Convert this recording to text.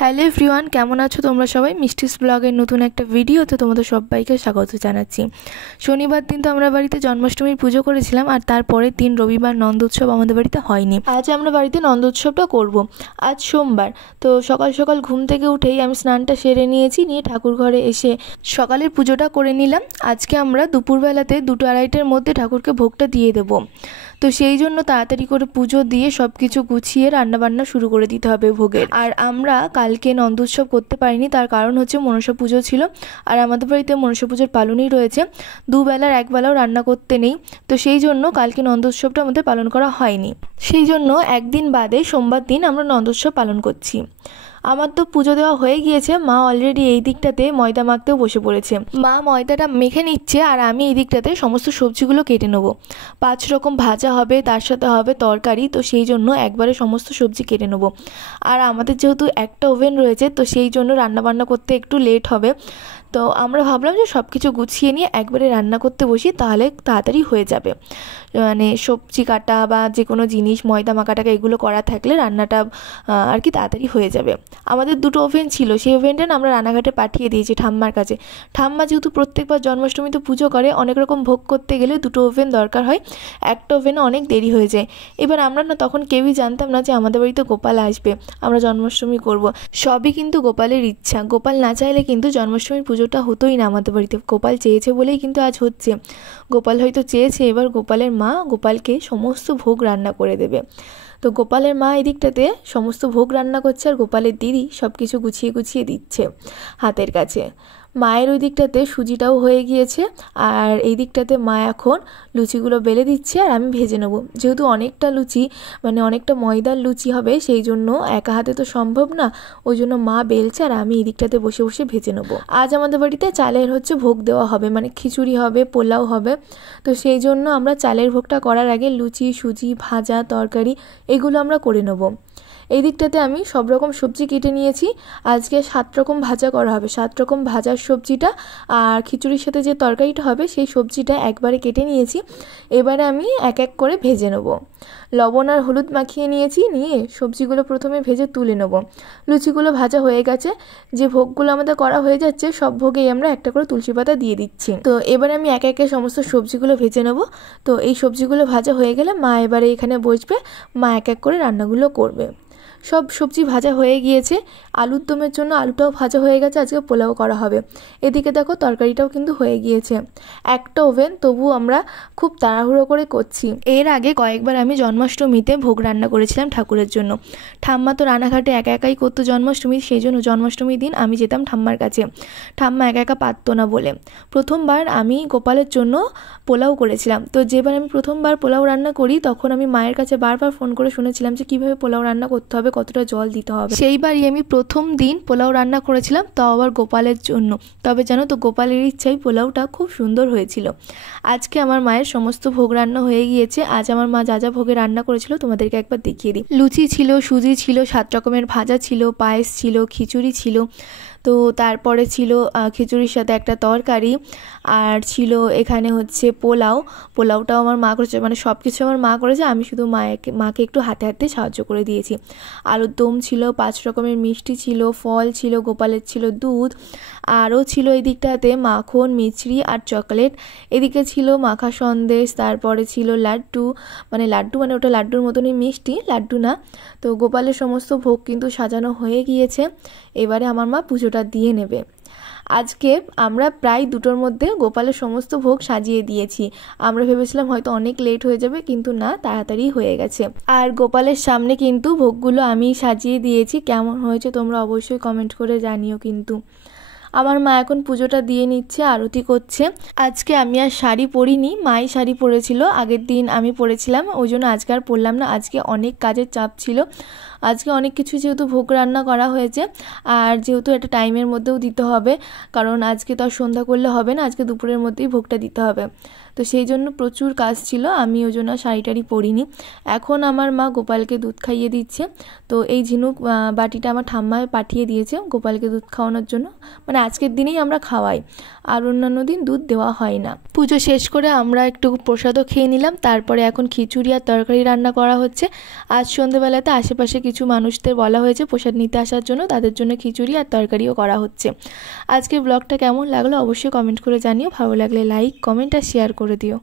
Hello everyone, কেমন আছো তোমরা সবাই? মিষ্টিস ব্লগের নতুন একটা ভিডিওতে তোমাদের সবাইকে স্বাগত জানাচ্ছি। শনিবার দিন তো আমরা বাড়িতে জন্মাষ্টমীর পুজো করেছিলাম, আর তারপরের দিন রবিবার নন্দোৎসব আমাদের বাড়িতে হয়নি। আজ আমরা বাড়িতে নন্দোৎসবটা করব। আজ সোমবার, তো সকাল সকাল ঘুম থেকে উঠেই আমি স্নানটা সেরে নিয়েছি, নিয়ে ঠাকুর ঘরে এসে সকালের পুজোটা করে নিলাম। আজকে আমরা দুপুরবেলাতে 2-2:30টার মধ্যে ঠাকুরকে ভোগটা দিয়ে দেবো। তো সেই জন্য তাড়াতাড়ি করে পুজো দিয়ে সব কিছু গুছিয়ে রান্নাবান্না শুরু করে দিতে হবে ভোগের। আর আমরা কালকে নন্দোৎসব করতে পারিনি, তার কারণ হচ্ছে মনসা পুজো ছিল, আর আমাদের বাড়িতে মনসা পুজোর পালনই রয়েছে। দুবেলার একবেলাও রান্না করতে নেই, তো সেই জন্য কালকে নন্দোৎসবটা আমাদের পালন করা হয়নি। সেই জন্য একদিন বাদে সোমবার দিন আমরা নন্দোৎসব পালন করছি। আমার তো পুজো দেওয়া হয়ে গিয়েছে, মা অলরেডি এই দিকটাতে ময়দা মাখতেও বসে পড়েছে। মা ময়দাটা মেখে নিচ্ছে, আর আমি এই দিকটাতে সমস্ত সবজিগুলো কেটে নেবো। 5 রকম ভাজা হবে, তার সাথে হবে তরকারি, তো সেই জন্য একবারে সমস্ত সবজি কেটে নেবো। আর আমাদের যেহেতু একটা ওভেন রয়েছে, তো সেই জন্য রান্নাবান্না করতে একটু লেট হবে। তো আমরা ভাবলাম যে সব কিছু গুছিয়ে নিয়ে একবারে রান্না করতে বসি, তাহলে তাড়াতাড়ি হয়ে যাবে। মানে সবজি কাটা বা যে কোনো জিনিস ময়দা মাখাটাকে এগুলো করা থাকলে রান্নাটা আর কি তাড়াতাড়ি হয়ে যাবে। আমাদের 2টো ওভেন ছিল, সেই ওভেনটা না আমরা রান্নাঘাটে পাঠিয়ে দিয়েছি ঠাম্মার কাছে। ঠাম্মা যেহেতু প্রত্যেকবার জন্মাষ্টমীতে পুজো করে, অনেক রকম ভোগ করতে গেলে 2টো ওভেন দরকার হয়, একটা ওভেনে অনেক দেরি হয়ে যায়। এবার আমরা না তখন কেউই জানতাম না যে আমাদের বাড়িতে গোপাল আসবে, আমরা জন্মাষ্টমী করব। সবই কিন্তু গোপালের ইচ্ছা, গোপাল না চাইলে কিন্তু জন্মাষ্টমীর পুজোটা হতোই না আমাদের বাড়িতে। গোপাল চেয়েছে বলেই কিন্তু আজ হচ্ছে। গোপাল হয়তো চেয়েছে, এবার গোপালের মা গোপালকে সমস্ত ভোগ রান্না করে দেবে। তো গোপালের মা এদিকটাতে সমস্ত ভোগ রান্না করছে, আর গোপালের দিদি সব কিছু গুছিয়ে গুছিয়ে দিচ্ছে হাতের কাছে। মায়ের ওই দিকটাতে সুজিটাও হয়ে গিয়েছে, আর এই দিকটাতে মা এখন লুচিগুলো বেলে দিচ্ছে, আর আমি ভেজে নেবো। যেহেতু অনেকটা লুচি, মানে অনেকটা ময়দার লুচি হবে, সেই জন্য একা হাতে তো সম্ভব না, ওই জন্য মা বেলছে আর আমি এই দিকটাতে বসে বসে ভেজে নেবো। আজ আমাদের বাড়িতে চালের ভোগ দেওয়া হবে, মানে খিচুড়ি হবে, পোলাও হবে। তো সেই জন্য আমরা চালের ভোগটা করার আগে লুচি, সুজি, ভাজা, তরকারি এগুলো আমরা করে নেবো। এই দিকটাতে আমি সব রকম সবজি কেটে নিয়েছি। আজকে 7 রকম ভাজা করা হবে, 7 রকম ভাজার সবজিটা আর খিচুড়ির সাথে যে তরকারিটা হবে সেই সবজিটা একবারে কেটে নিয়েছি। এবারে আমি এক এক করে ভেজে নেব। লবণ আর হলুদ মাখিয়ে নিয়েছি, নিয়ে সবজিগুলো প্রথমে ভেজে তুলে নেব। লুচিগুলো ভাজা হয়ে গেছে, যে ভোগগুলো আমাদের করা হয়ে যাচ্ছে সব ভোগেই আমরা একটা করে তুলসী পাতা দিয়ে দিচ্ছি। তো এবারে আমি এক একে সমস্ত সবজিগুলো ভেজে নেব। তো এই সবজিগুলো ভাজা হয়ে গেলে মা এবারে এখানে বসবে, মা এক এক করে রান্নাগুলো করবে। সব সবজি ভাজা হয়ে গিয়েছে, আলুর দমের জন্য আলুটাও ভাজা হয়ে গেছে, আজকে পোলাও করা হবে। এদিকে দেখো তরকারিটাও কিন্তু হয়ে গিয়েছে। একটা ওভেন, তবু আমরা খুব তাড়াহুড়ো করে করছি। এর আগে কয়েকবার আমি জন্মাষ্টমীতে ভোগ রান্না করেছিলাম ঠাকুরের জন্য। ঠাম্মা তো রান্নাঘাটে একা একাই করতো জন্মাষ্টমী, সেই জন্য জন্মাষ্টমীর দিন আমি যেতাম ঠাম্মার কাছে। ঠাম্মা একা একা পারতো না বলে প্রথমবার আমি গোপালের জন্য পোলাও করেছিলাম। তো যেবার আমি প্রথমবার পোলাও রান্না করি, তখন আমি মায়ের কাছে বারবার ফোন করে শুনেছিলাম যে কীভাবে পোলাও রান্না করতে হবে, কতটা জল দিতে হবে। সেইবারই আমি প্রথম দিন পোলাও রান্না করেছিলাম, তাও আবার গোপালের জন্য। তবে জানো তো, গোপালের ইচ্ছাই পোলাওটা খুব সুন্দর হয়েছিল। আজকে আমার মায়ের সমস্ত ভোগ রান্না হয়ে গিয়েছে। আজ আমার মা যা যা ভোগে রান্না করেছিল তোমাদেরকে একবার দেখিয়ে দিই। লুচি ছিল, সুজি ছিল, 7 রকমের ভাজা ছিল, পায়েস ছিল, খিচুড়ি ছিল। তো তারপরে ছিল খিচুড়ির সাথে একটা তরকারি, আর ছিল এখানে পোলাওটাও আমার মা করেছে, মানে সব কিছু আমার মা করেছে, আমি শুধু মাকে একটু হাতে হাতে সাহায্য করে দিয়েছি। আলুর দম ছিল, 5 রকমের মিষ্টি ছিল, ফল ছিল, গোপালের ছিল দুধ, আরও ছিল এই দিকটাতে মাখন, মিছরি আর চকলেট। এদিকে ছিল মাখা সন্দেশ, তারপরে ছিল লাড্ডু, মানে ওটা লাড্ডুর মতনই মিষ্টি, লাড্ডু না। তো গোপালের সমস্ত ভোগ কিন্তু সাজানো হয়ে গিয়েছে, এবারে আমার মা পুজোটা দিয়ে নেবে। আজকে আমরা প্রায় 2টোর মধ্যে গোপালের সমস্ত ভোগ সাজিয়ে দিয়েছি। আমরা ভেবেছিলাম হয়তো অনেক লেট হয়ে যাবে, কিন্তু না, তাড়াতাড়ি হয়ে গেছে। আর গোপালের সামনে কিন্তু ভোগগুলো আমি সাজিয়ে দিয়েছি। কেমন হয়েছে তোমরা অবশ্যই কমেন্ট করে জানিও। কিন্তু আমার মা এখন পুজোটা দিয়ে নিচ্ছে, আরতি করছে। আজকে আমি আর শাড়ি পরিনি, মাই শাড়ি পরেছিল, আগের দিন আমি পরেছিলাম, ওই জন্য আজকে আর পরলাম না। আজকে অনেক কাজের চাপ ছিল, আজকে অনেক কিছু যেহেতু ভোগ রান্না করা হয়েছে, আর যেহেতু এটা টাইমের মধ্যেও দিতে হবে, কারণ আজকে তো আর সন্ধ্যা করলে হবে না, আজকে দুপুরের মধ্যেই ভোগটা দিতে হবে। তো সেই জন্য প্রচুর কাজ ছিল, আমি ওই জন্য শাড়ি টাড়ি পরিনি। এখন আমার মা গোপালকে দুধ খাইয়ে দিচ্ছে। তো এই ঝিনুক বাটিটা আমার ঠাম্মায় পাঠিয়ে দিয়েছে গোপালকে দুধ খাওয়ানোর জন্য, মানে আজকের দিনেই আমরা খাওয়াই, আর অন্যান্য দিন দুধ দেওয়া হয় না। পুজো শেষ করে আমরা একটু প্রসাদও খেয়ে নিলাম। তারপরে এখন খিচুড়ি আর তরকারি রান্না করা হচ্ছে। আজ সন্ধ্যেবেলাতে আশেপাশে কিছু মানুষদের বলা হয়েছে প্রসাদ নিতে আসার জন্য, তাদের জন্য খিচুড়ি আর তরকারিও করা হচ্ছে। আজকের ব্লগটা কেমন লাগলো অবশ্যই কমেন্ট করে জানিও, ভালো লাগলে লাইক, কমেন্ট আর শেয়ার করে দিও।